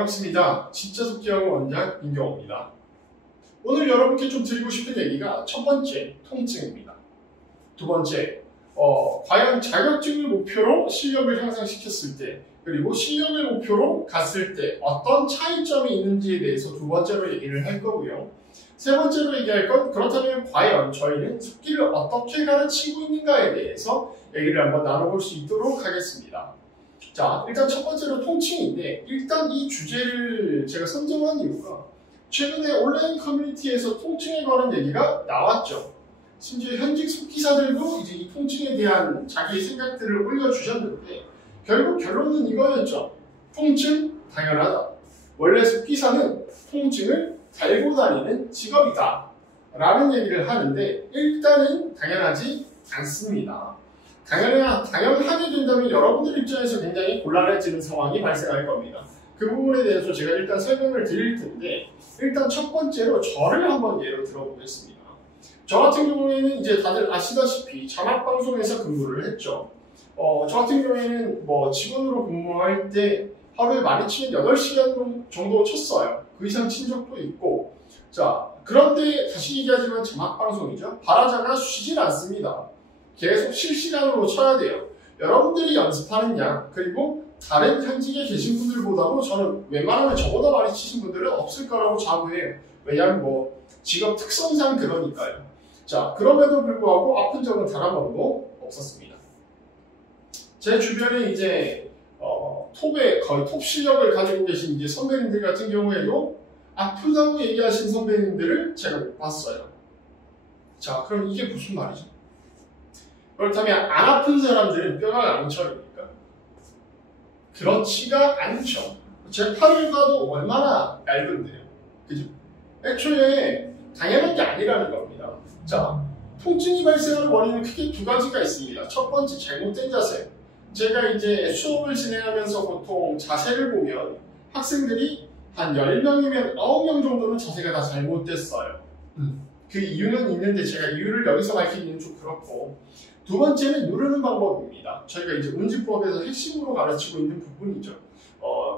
반갑습니다. 진짜 속기학원 원장 임경호입니다. 오늘 여러분께 좀 드리고 싶은 얘기가 첫 번째, 통증입니다. 두 번째, 과연 자격증을 목표로 실력을 향상시켰을 때 그리고 실력을 목표로 갔을 때 어떤 차이점이 있는지에 대해서 두 번째로 얘기를 할 거고요. 세 번째로 얘기할 건 그렇다면 과연 저희는 속기를 어떻게 가르치고 있는가에 대해서 얘기를 한번 나눠볼 수 있도록 하겠습니다. 자, 일단 첫 번째로 통증인데 일단 이 주제를 제가 선정한 이유가 최근에 온라인 커뮤니티에서 통증에 관한 얘기가 나왔죠. 심지어 현직 속기사들도 이제 이 통증에 대한 자기의 생각들을 올려주셨는데 결국 결론은 이거였죠. 통증 당연하다. 원래 속기사는 통증을 달고 다니는 직업이다 라는 얘기를 하는데 일단은 당연하지 않습니다. 당연하게 된다면 여러분들 입장에서 굉장히 곤란해지는 상황이 발생할 겁니다. 그 부분에 대해서 제가 일단 설명을 드릴 텐데 일단 첫 번째로 저를 한번 예로 들어보겠습니다. 저 같은 경우에는 이제 다들 아시다시피 자막방송에서 근무를 했죠. 저 같은 경우에는 직원으로 근무할 때 하루에 많이 치면 8시간 정도 쳤어요. 그 이상 친 적도 있고. 자, 그런데 다시 얘기하지만 자막방송이죠. 발화자가 쉬질 않습니다. 계속 실시간으로 쳐야 돼요. 여러분들이 연습하는 양, 그리고 다른 현직에 계신 분들보다도 저는 웬만하면 저보다 많이 치신 분들은 없을 거라고 자부해요. 왜냐하면 직업 특성상 그러니까요. 자, 그럼에도 불구하고 아픈 적은 단 한 번도 없었습니다. 제 주변에 이제 거의 톱 실력을 가지고 계신 이제 선배님들 같은 경우에도 아프다고 얘기하신 선배님들을 제가 못 봤어요. 자, 그럼 이게 무슨 말이죠? 그렇다면 안 아픈 사람들은 뼈가 낭철입니까? 그렇지가 않죠. 제 팔을 봐도 얼마나 얇은데요. 그죠? 애초에 당연한 게 아니라는 겁니다. 자, 통증이 발생하는 원인은 크게 두 가지가 있습니다. 첫 번째, 잘못된 자세. 제가 이제 수업을 진행하면서 보통 자세를 보면 학생들이 한 10명이면 9명 정도는 자세가 다 잘못됐어요. 그 이유는 있는데 제가 이유를 여기서 밝히기는 좀 그렇고 두 번째는 누르는 방법입니다. 저희가 이제 운지법에서 핵심으로 가르치고 있는 부분이죠.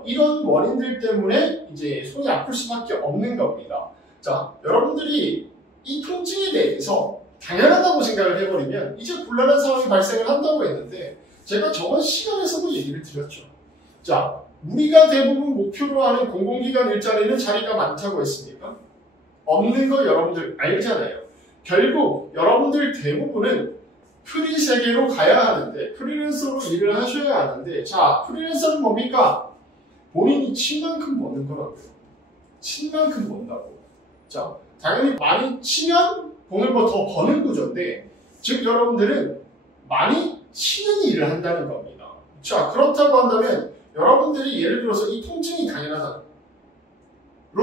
이런 원인들 때문에 이제 손이 아플 수밖에 없는 겁니다. 자, 여러분들이 이 통증에 대해서 당연하다고 생각을 해버리면 이제 곤란한 상황이 발생을 한다고 했는데 제가 저번 시간에서도 얘기를 드렸죠. 자, 우리가 대부분 목표로 하는 공공기관 일자리는 자리가 많다고 했습니까? 없는 거 여러분들 알잖아요. 결국 여러분들 대부분은 프리 세계로 가야 하는데 프리랜서로 일을 하셔야 하는데 자, 프리랜서는 뭡니까? 본인이 친 만큼 버는 거라고요. 친 만큼 번다고. 자, 당연히 많이 치면 돈을 더 버는 구조인데 즉 여러분들은 많이 치는 일을 한다는 겁니다. 자, 그렇다고 한다면 여러분들이 예를 들어서 이 통증이 당연하다로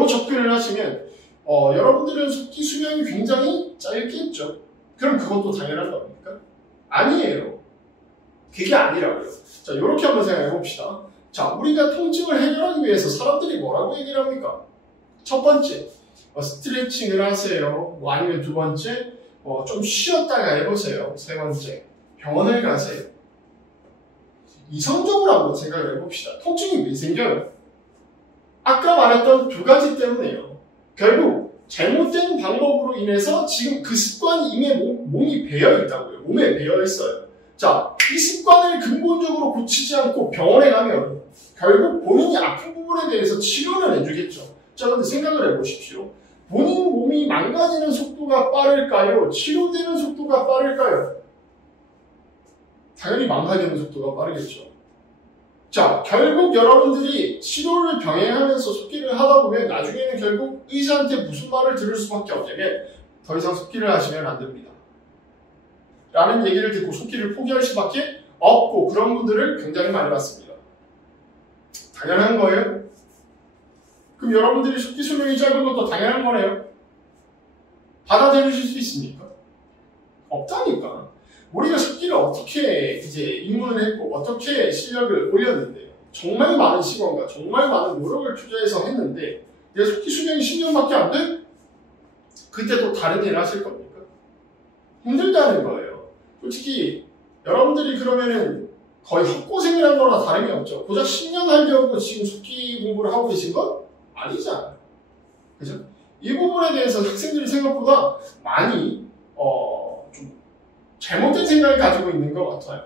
접근을 하시면 여러분들은 속기 수명이 굉장히 짧겠죠. 그럼 그것도 당연한 겁니까? 아니에요. 그게 아니라고요. 자, 이렇게 한번 생각해 봅시다. 자, 우리가 통증을 해결하기 위해서 사람들이 뭐라고 얘기를 합니까? 첫 번째, 스트레칭을 하세요. 아니면 두 번째, 좀 쉬었다가 해보세요. 세 번째, 병원을 가세요. 이성적으로 한번 생각을 해봅시다. 통증이 왜 생겨요? 아까 말했던 두 가지 때문에요. 결국 잘못된 방법으로 인해서 지금 그 습관이 이미 몸이 배어 있다고요. 몸에 배어 있어요. 자, 이 습관을 근본적으로 고치지 않고 병원에 가면 결국 본인이 아픈 부분에 대해서 치료를 해주겠죠. 자, 근데 생각을 해보십시오. 본인 몸이 망가지는 속도가 빠를까요? 치료되는 속도가 빠를까요? 당연히 망가지는 속도가 빠르겠죠. 자, 결국 여러분들이 치료를 병행하면서 속기를 하다 보면 나중에는 결국 의사한테 무슨 말을 들을 수밖에 없냐면 더 이상 속기를 하시면 안 됩니다. 라는 얘기를 듣고 속기를 포기할 수밖에 없고 그런 분들을 굉장히 많이 봤습니다. 당연한 거예요? 그럼 여러분들이 속기 수명이 짧은 것도 당연한 거네요? 받아들이실 수 있습니까? 없다니까. 우리가 속기를 어떻게 이제 입문을 했고 어떻게 실력을 올렸는데요. 정말 많은 시간과 정말 많은 노력을 투자해서 했는데 내 속기 수명이 10년밖에 안 돼? 그때 또 다른 일을 하실 겁니까? 힘들다는 거예요. 솔직히 여러분들이 그러면은 거의 헛고생을 한 거나 다름이 없죠. 고작 10년 하려고 지금 속기 공부를 하고 계신 건 아니잖아요. 그죠? 이 부분에 대해서 학생들이 생각보다 많이 좀 잘못된 생각을 가지고 있는 것 같아요.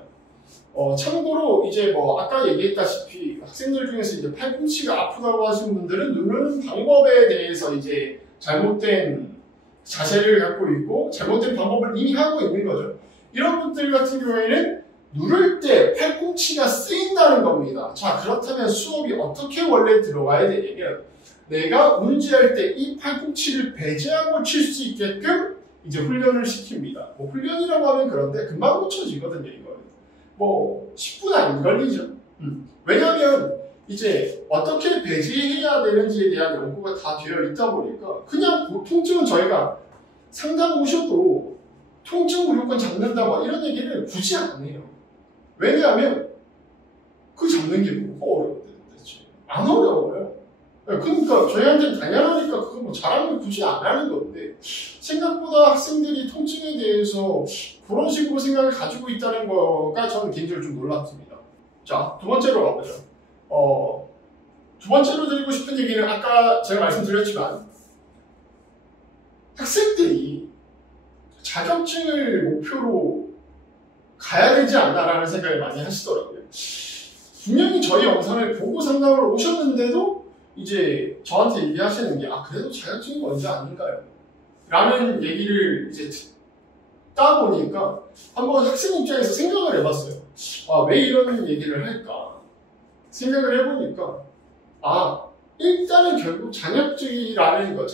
참고로 이제 뭐 아까 얘기했다시피 학생들 중에서 이제 팔꿈치가 아프다고 하시는 분들은 누르는 방법에 대해서 이제 잘못된 자세를 갖고 있고 잘못된 방법을 이미 하고 있는 거죠. 이런 분들 같은 경우에는 누를 때 팔꿈치가 쓰인다는 겁니다. 자, 그렇다면 수업이 어떻게 원래 들어가야 되냐면 내가 운지할 때 이 팔꿈치를 배제하고 칠 수 있게끔 이제 훈련을 시킵니다. 뭐 훈련이라고 하면 그런데 금방 고쳐지거든요, 이거는. 뭐 10분 안 걸리죠. 왜냐하면 이제 어떻게 배제해야 되는지에 대한 연구가 다 되어 있다 보니까 그냥 통증은 저희가 상담 오셔도 통증 무조건 잡는다 뭐 이런 얘기를 굳이 안 해요. 왜냐하면 그 잡는 게 뭐가 어려운데 도대체. 안 어려워요. 그러니까 저희한테는 당연하니까 그거 뭐 잘하면 굳이 안 하는 건데 생각보다 학생들이 통증에 대해서 그런 식으로 생각을 가지고 있다는 거가 저는 개인적으로 좀 놀랍습니다. 자, 두 번째로 가보죠. 두 번째로 드리고 싶은 얘기는 아까 제가 말씀드렸지만 학생들이 자격증을 목표로 가야 되지 않나라는 생각을 많이 하시더라고요. 분명히 저희 영상을 보고 상담을 오셨는데도 이제 저한테 얘기하시는 게 그래도 자격증이 먼저 아닌가요? 라는 얘기를 이제 듣다 보니까 한번 학생 입장에서 생각을 해봤어요. 왜 이런 얘기를 할까? 생각을 해보니까 일단은 결국 자격증이라는 것,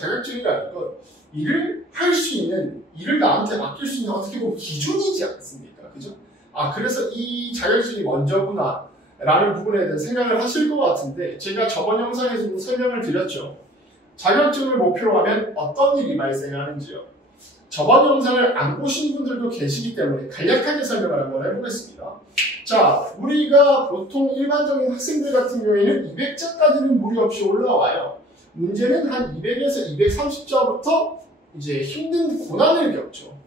일을 할 수 있는, 일을 나한테 맡길 수 있는 어떻게 보면 기준이지 않습니까? 그죠? 그래서 이 자격증이 먼저구나 라는 부분에 대한 생각을 하실 것 같은데 제가 저번 영상에서도 설명을 드렸죠. 자격증을 목표로 하면 어떤 일이 발생하는지요. 저번 영상을 안 보신 분들도 계시기 때문에 간략하게 설명을 한번 해보겠습니다. 자, 우리가 보통 일반적인 학생들 같은 경우에는 200자까지는 무리 없이 올라와요. 문제는 한 200에서 230자부터 이제 힘든 고난을 겪죠.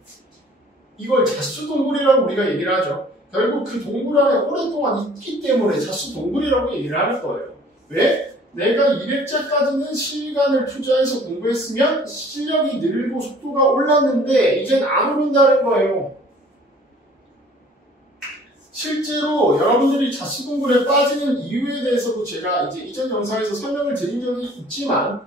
이걸 자수동굴이라고 우리가 얘기를 하죠. 결국 그 동굴 안에 오랫동안 있기 때문에 자수동굴이라고 얘기를 하는 거예요. 왜? 내가 200자까지는 시간을 투자해서 공부했으면 실력이 늘고 속도가 올랐는데 이젠 안 오른다는 거예요. 실제로 여러분들이 자수동굴에 빠지는 이유에 대해서도 제가 이제 이전 영상에서 설명을 드린 적이 있지만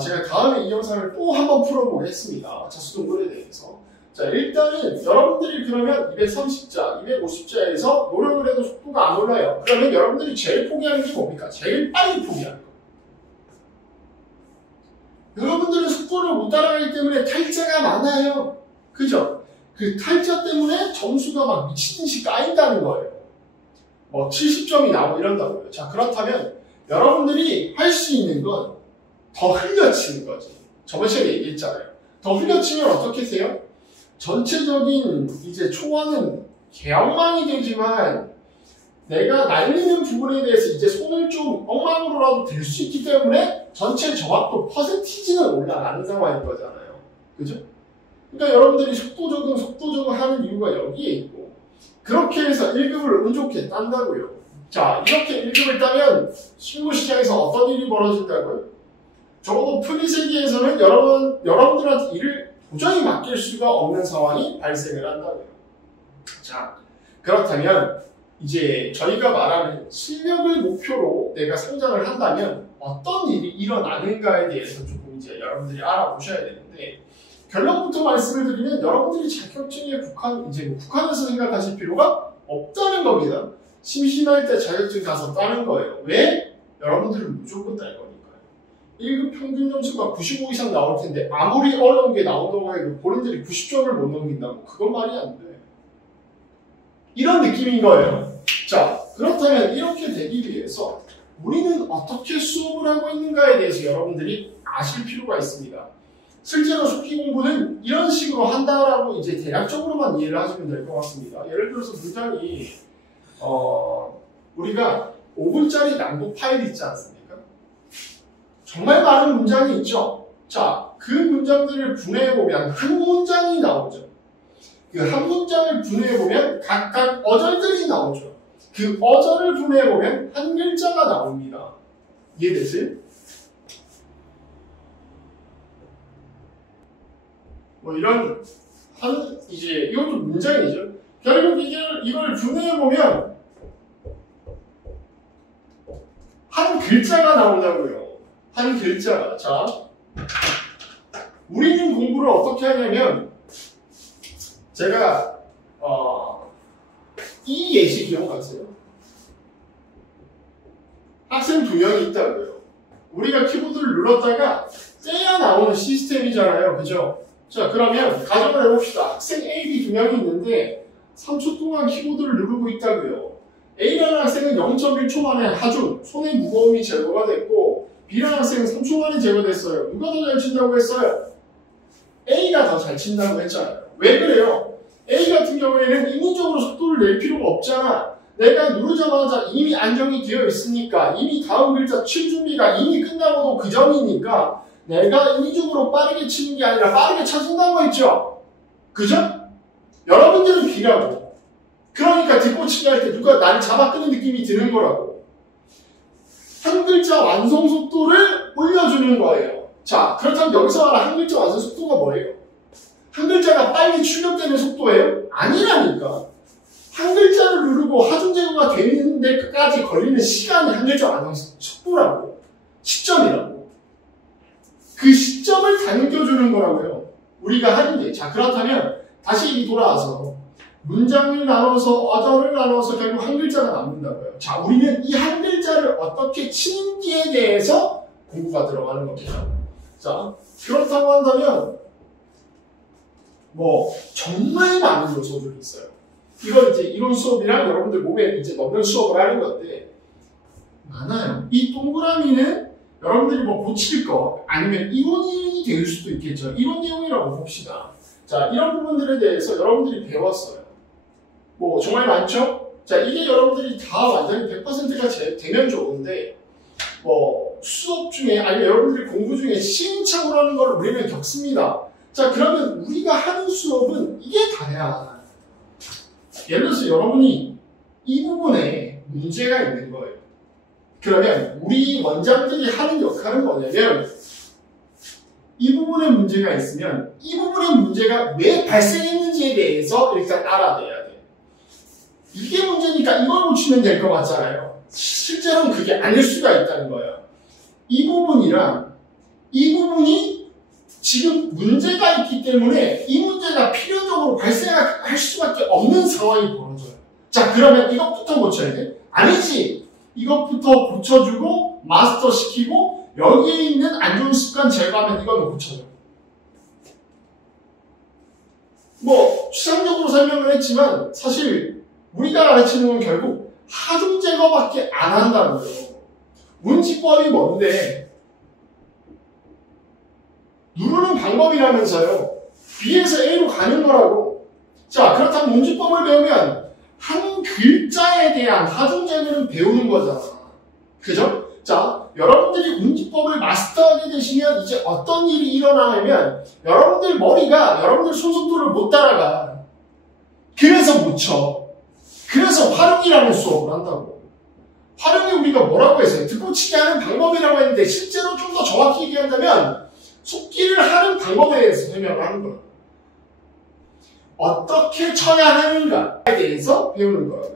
제가 다음에 이 영상을 또 한번 풀어보겠습니다. 자수동굴에 대해서. 자, 일단은 여러분들이 그러면 230자, 250자에서 노력을 해도 속도가 안 올라요. 그러면 여러분들이 제일 포기하는 게 뭡니까? 제일 빨리 포기하는 거. 여러분들은 속도를 못 따라가기 때문에 탈자가 많아요. 그죠? 그 탈자 때문에 점수가 막 미친듯이 까인다는 거예요. 뭐 70점이 나오고 이런다고요. 자, 그렇다면 여러분들이 할 수 있는 건 더 흘려치는 거지. 저번 시간에 얘기했잖아요. 더 흘려치면 어떻게 해요? 전체적인 이제 초안은 개엉망이 되지만 내가 날리는 부분에 대해서 이제 손을 좀 엉망으로라도 댈 수 있기 때문에 전체 정확도 퍼센티지는 올라가는 상황인 거잖아요. 그죠? 그러니까 여러분들이 속도 적응 하는 이유가 여기에 있고 그렇게 해서 1급을 운 좋게 딴다고요. 자, 이렇게 1급을 따면 실무 시장에서 어떤 일이 벌어진다고요? 적어도 프리세기에서는 여러분들한테 일을 도저히 맡길 수가 없는 상황이 발생을 한다고요. 자, 그렇다면 이제 저희가 말하는 실력을 목표로 내가 성장을 한다면 어떤 일이 일어나는가에 대해서 조금 이제 여러분들이 알아보셔야 되는데 결론부터 말씀을 드리면 여러분들이 자격증에 국한해서 생각하실 필요가 없다는 겁니다. 심심할 때 자격증 가서 따는 거예요. 왜? 여러분들은 무조건 딸 거니까요. 1급 평균 점수가 95 이상 나올 텐데 아무리 어려운 게 나온다고 해도 본인들이 90점을 못 넘긴다고 그건 말이 안 돼. 이런 느낌인 거예요. 자, 그렇다면 이렇게 되기 위해서 우리는 어떻게 수업을 하고 있는가에 대해서 여러분들이 아실 필요가 있습니다. 실제로 속기 공부는 이런 식으로 한다라고 이제 대략적으로만 이해를 하시면 될 것 같습니다. 예를 들어서 문장이 우리가 5분짜리 낭독 파일이 있지 않습니까? 정말 많은 문장이 있죠. 자, 그 문장들을 분해해보면 한 문장이 나오죠. 그 한 문장을 분해해보면 각각 어절들이 나오죠. 그 어절을 분해해보면 한 글자가 나옵니다. 이해되세요? 뭐 이런 이제 이것도 문장이죠. 결국 이걸 분해해보면 한 글자가 나온다고요. 한 글자가. 자, 우리는 공부를 어떻게 하냐면 제가 이 예시 기억하세요? 학생 2명이 있다고요. 우리가 키보드를 눌렀다가 떼야 나오는 시스템이잖아요. 그죠? 자, 그러면 가정을 해봅시다. 학생 A, B 2명이 있는데 3초 동안 키보드를 누르고 있다고요. A라는 학생은 0.1초 만에 하중, 손의 무거움이 제거가 됐고 B라는 학생은 3초 만에 제거됐어요. 누가 더 잘 친다고 했어요? A가 더 잘 친다고 했잖아요. 왜 그래요? A 같은 경우에는 인위적으로 속도를 낼 필요가 없잖아. 내가 누르자마자 이미 안정이 되어 있으니까 이미 다음 글자 칠 준비가 이미 끝나고도 그 전이니까 내가 인위적으로 빠르게 치는 게 아니라 빠르게 쳐준다고 했죠. 그죠? 여러분들은 B라고. 그러니까 뒷꽂치기 할 때 누가 나를 잡아 끄는 느낌이 드는 거라고. 한 글자 완성 속도를 올려주는 거예요. 자, 그렇다면 여기서 말하는 한 글자 완성 속도가 뭐예요? 한 글자가 빨리 출력되는 속도예요? 아니라니까. 한 글자를 누르고 하중 제거가 되는 데까지 걸리는 시간이 한 글자 완성 속도라고. 시점이라고. 그 시점을 당겨주는 거라고요. 우리가 하는 게. 자, 그렇다면 다시 돌아와서 문장을 나눠서 어절을 나눠서 결국 한 글자가 남는다고요. 자, 우리는 이 한 글자를 어떻게 치는지에 대해서 공부가 들어가는 겁니다. 자, 그렇다고 한다면 뭐 정말 많은 요소들이 있어요. 이건 이제 이론 수업이랑 여러분들 몸에 이제 넣는 수업을 하는 건데 많아요. 이 동그라미는 여러분들이 뭐 고칠 거 아니면 이론이 될 수도 있겠죠. 이론 내용이라고 봅시다. 자, 이런 부분들에 대해서 여러분들이 배웠어요. 뭐 정말 많죠? 자, 이게 여러분들이 다 완전히 100%가 되면 좋은데 뭐 수업 중에 아니면 여러분들이 공부 중에 시행착오를 하는 걸 우리는 겪습니다. 자, 그러면 우리가 하는 수업은 이게 다야. 예를 들어서 여러분이 이 부분에 문제가 있는 거예요. 그러면 우리 원장들이 하는 역할은 뭐냐면 이 부분에 문제가 있으면 이 부분의 문제가 왜 발생했는지에 대해서 일단 알아내야 돼. 이게 문제니까 이걸 고치면 될 것 같잖아요. 실제로는 그게 아닐 수가 있다는 거예요. 이 부분이랑 이 부분이 지금 문제가 있기 때문에 이 문제가 필연적으로 발생할 수밖에 없는 상황이 벌어져요. 자, 그러면 이것부터 고쳐야 돼? 아니지. 이것부터 고쳐주고 마스터 시키고 여기에 있는 안 좋은 습관 제거하면 이거는 고쳐줘. 뭐 추상적으로 설명을 했지만 사실 우리가 가르치는 건 결국 하중 제거밖에 안 한다고요. 문지법이 뭔데? 누르는 방법이라면서요. B에서 A로 가는 거라고. 자, 그렇다면 문지법을 배우면 한 글자에 대한 하중 제거는 배우는 거잖아. 그죠? 자, 여러분들이 문지법을 마스터하게 되시면 이제 어떤 일이 일어나냐면 여러분들 머리가 여러분들 손속도를 못 따라가. 그래서 못 쳐. 그래서 활용이라는 수업을 한다고. 활용이 우리가 뭐라고 했어요? 뒷꽂치기 하는 방법이라고 했는데 실제로 좀 더 정확히 얘기한다면 속기를 하는 방법에 대해서 설명을 하는 거예요. 어떻게 쳐야 하는가에 대해서 배우는 거예요.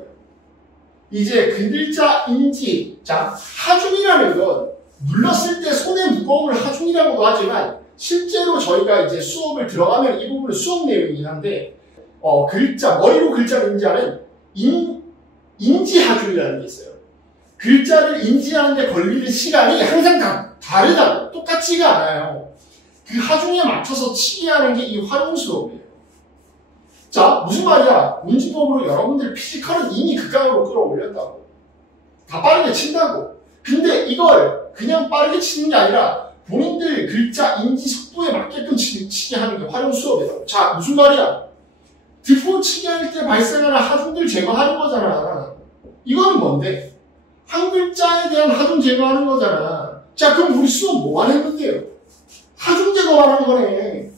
이제 그 글자 인지, 자, 하중이라는 건 눌렀을 때 손의 무거움을 하중이라고도 하지만 실제로 저희가 이제 수업을 들어가면 이 부분은 수업 내용이긴 한데 글자, 머리로 글자를 인지하는 인지 하중이라는 게 있어요. 글자를 인지하는 데 걸리는 시간이 항상 다르다고, 똑같지가 않아요. 그 하중에 맞춰서 치게 하는 게 이 활용 수업이에요. 자, 무슨 말이야? 문지법으로 여러분들 피지컬은 이미 극강으로 끌어올렸다고. 다 빠르게 친다고. 근데 이걸 그냥 빠르게 치는 게 아니라 본인들 글자 인지 속도에 맞게끔 치게 하는 게 활용 수업이라고. 자, 무슨 말이야? 뒷꽂치기 할 때 발생하는 하중들 제거하는 거잖아. 이거는 뭔데? 한 글자에 대한 하중 제거하는 거잖아. 자, 그럼 우리 수업 뭐만 했는데요? 하중 제거만 하는 거네.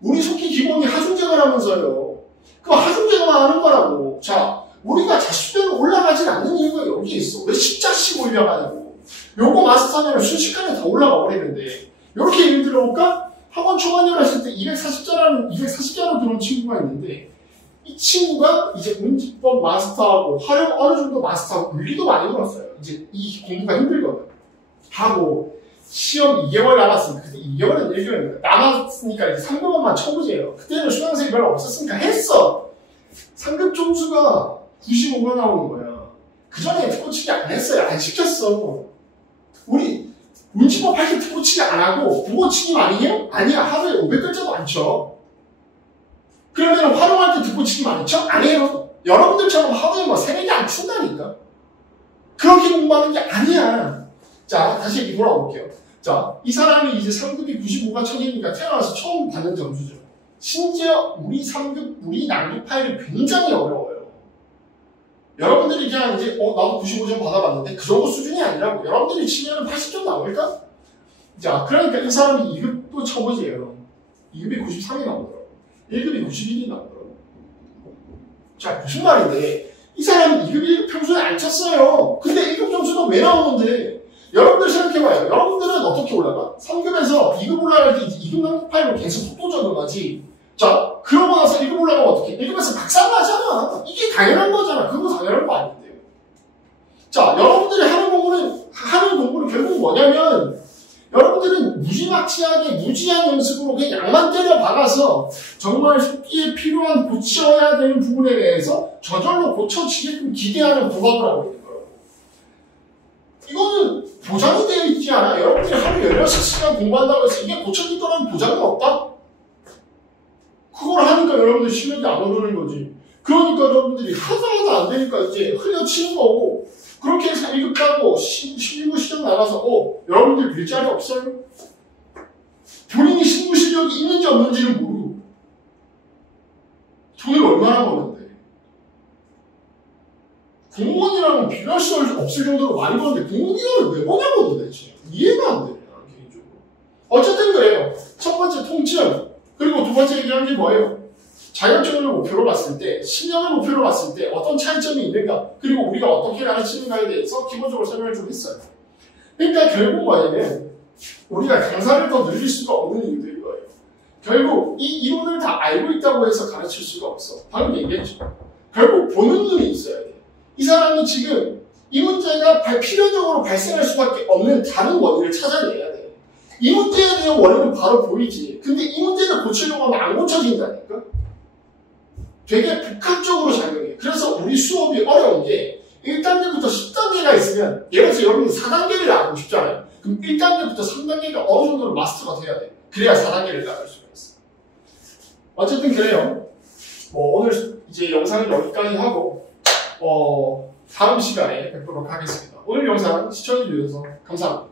우리 속기 기본이 하중 제거라면서요. 그럼 하중 제거만 하는 거라고. 자, 우리가 자식대로 올라가진 않는 이유가 여기 있어. 왜 10자씩 올려가냐고. 요거 마스터하면 순식간에 다 올라가 버리는데. 이렇게 예를 들어볼까? 학원 초반열 했을 때 240자로 들어온 친구가 있는데, 이 친구가 이제 문집법 마스터하고 활용 어느 정도 마스터하고 물리도 많이 늘었어요. 이제 이 공부가 힘들거든. 하고 시험 2개월 남았으니까, 그때 2개월은 1개월입니다. 남았으니까 이제 3급원만 쳐보세요. 그때는 수강생이 별로 없었으니까 했어. 상급 점수가 95가 나오는 거야. 그 전에 특고치기 안 했어요. 안 시켰어. 우리 문집법 할 때 특고치기 안 하고 국어치기 많이 해요? 아니야. 하루에 500글자도 안 쳐. 그러면 활용할 때 특고치기 많이 쳐? 안 해요. 여러분들처럼 하루에 뭐 3, 4개 안 춘다니까. 그렇게 공부하는 게 아니야. 자, 다시 얘기 돌아올게요. 자, 이 사람이 이제 3급이 95가 쳐지니까 태어나서 처음 받는 점수죠. 심지어 우리 3급, 우리 난이도 파일이 굉장히 어려워요. 여러분들이 그냥 이제, 나도 95점 받아봤는데 그 정도 수준이 아니라고. 여러분들이 치면 80점 나올까? 자, 그러니까 이 사람이 2급도 쳐보세요. 2급이 93이 나오더라고. 1급이 91이 나오더라고. 자, 무슨 말인데, 이 사람이 2급, 1급 평소에 안 쳤어요. 근데 1급 점수가 왜 나오는데, 여러분들 생각해봐요. 여러분들은 어떻게 올라가? 3급에서 2급 올라갈 때 2급 난이도 파일로 계속 속도 적응하지. 자, 그러고 나서 1급 올라가면 어떻게? 1급에서 박살나잖아. 이게 당연한 거잖아. 그거 당연한 거 아닌데요. 자, 여러분들이 하는 공부는 결국 뭐냐면, 여러분들은 무지막지하게 무지한 연습으로 그냥 약만 때려 박아서 정말 숙기에 필요한 고쳐야 되는 부분에 대해서 저절로 고쳐지게끔 기대하는 부각을 하고 있는 거라고. 이거는 보장이 되어 있지 않아. 여러분들이 하루 16시간 공부한다고 해서 이게 고쳐질 거라는 보장은 없다? 그걸 하니까 여러분들 실력이 안 오르는 거지. 그러니까 여러분들이 하자마자 안 되니까 이제 흘려치는 거고, 그렇게 해서 1급 따고 12급 시험 나가서 여러분들 일자리 없어요? 본인이 신부 실력이 있는지 없는지는 모르고 돈을 얼마나 버는데 공무원이랑은 비교할 수 없을 정도로 많이 버는데 공무원을 왜 버냐고 도대체 이해가 안 되네. 개인적으로. 어쨌든 그래요. 첫 번째 통증, 그리고 두 번째 얘기하는 게 뭐예요? 자격증을 목표로 봤을 때, 실력을 목표로 봤을 때 어떤 차이점이 있는가, 그리고 우리가 어떻게 가르치는가에 대해서 기본적으로 설명을 좀 했어요. 그러니까 결국 뭐냐면 우리가 강사를 더 늘릴 수가 없는 이유도 이거예요. 결국 이 이론을 다 알고 있다고 해서 가르칠 수가 없어. 방금 얘기했죠. 결국 보는 눈이 있어야 돼. 이 사람이 지금 이 문제가 필연적으로 발생할 수밖에 없는 다른 원인을 찾아내야 돼. 이 문제에 대한 원인은 바로 보이지. 근데 이 문제를 고치려고 하면 안 고쳐진다니까? 되게 복합적으로 작용해. 그래서 우리 수업이 어려운 게 1단계부터 10단계가 있으면, 예를 들어서 여러분이 4단계를 나가고 싶잖아요. 그럼 1단계부터 3단계가 어느 정도로 마스터가 돼야 돼. 그래야 4단계를 나갈 수가 있어. 어쨌든 그래요. 오늘 이제 영상을 여기까지 하고 다음 시간에 뵙도록 하겠습니다. 오늘 영상 시청해주셔서 감사합니다.